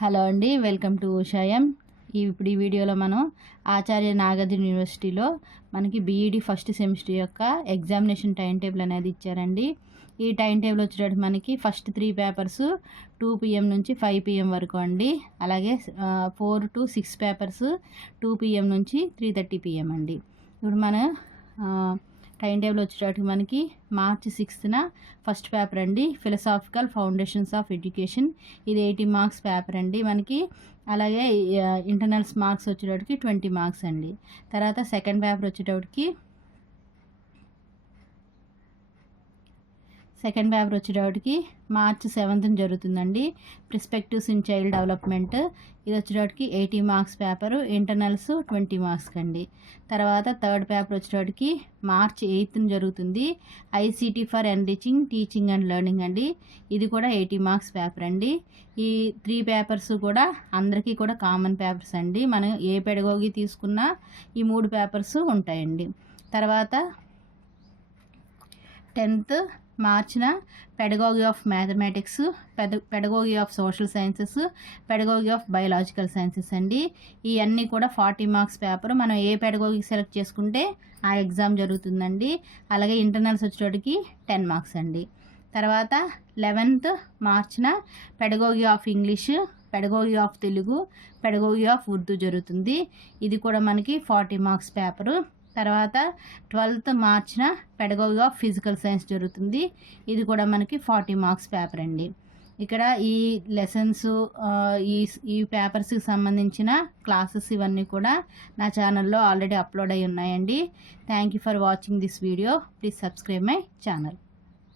Hello అండి, welcome to ఉషాయం. ఇప్పుడు ఈ వీడియోలో మనం ఆచార్య నాగార్జున యూనివర్సిటీలో మనకి బీఈడి ఫస్ట్ సెమిస్టర్ యొక్క ఎగ్జామినేషన్ టైం టేబుల్ అనేది ఇచ్చారండి. ఈ టైం టేబుల్ వచ్చేటప్పుడు మనకి ఫస్ట్ 3 పేపర్స్ 2 PM నుంచి 5 PM వరకు అండి. అలాగే 4 to 6 పేపర్స్ 2 PM నుంచి 3:30 PM అండి. ఇప్పుడు మన టైం టేబుల్ వచ్చేటప్పుడు మనకి March 6th ఫస్ట్ పేపర్ అండి, ఫిలసాఫికల్ ఫౌండేషన్స్ ఆఫ్ ఎడ్యుకేషన్. ఇది 80 మార్క్స్ పేపర్ అండి మనకి. అలాగే ఇంటర్నల్స్ మార్క్స్ వచ్చేటప్పటికి 20 మార్క్స్ అండి. తర్వాత సెకండ్ పేపర్ వచ్చేటప్పటికి March 7th జరుగుతుందండి, పర్స్పెక్టివ్స్ ఇన్ చైల్డ్ డెవలప్మెంట్. ఇది వచ్చేటప్పటికి 80 మార్క్స్ పేపరు, ఇంటర్నల్స్ 20 మార్క్స్ అండి. తర్వాత థర్డ్ పేపర్ వచ్చేటప్పటికి March 8th జరుగుతుంది, ICT for enriching teaching and learning అండి. ఇది కూడా 80 మార్క్స్ పేపర్ అండి. ఈ 3 పేపర్స్ కూడా అందరికీ కూడా కామన్ పేపర్స్ అండి. మనం ఏ పెడగోగి తీసుకున్నా ఈ 3 పేపర్స్ ఉంటాయండి. తర్వాత 10th March pedagogy of mathematics, pedagogy of social sciences, pedagogy of biological sciences అండి. ఇవన్నీ కూడా 40 మార్క్స్ పేపర్. మనం ఏ పెడగాగి సెలెక్ట్ చేసుకుంటే ఆ ఎగ్జామ్ జరుగుతుందండి. అలాగే ఇంటర్నల్స్ వచ్చేటప్పటికి 10 మార్క్స్ అండి. తర్వాత 11th March pedagogy of English, pedagogy of Telugu, pedagogy of Urdu జరుగుతుంది. ఇది కూడా మనకి 40 మార్క్స్ పేపరు. తర్వాత 12th March pedagogy of physical science జరుగుతుంది. ఇది కూడా మనకి 40 మార్క్స్ పేపర్ అండి. ఇక్కడ ఈ లెసన్స్ ఈ పేపర్స్కి సంబంధించిన క్లాసెస్ ఇవన్నీ కూడా నా ఛానల్లో ఆల్రెడీ అప్లోడ్ అయి ఉన్నాయండి. Thank you for watching this video. Please subscribe my channel.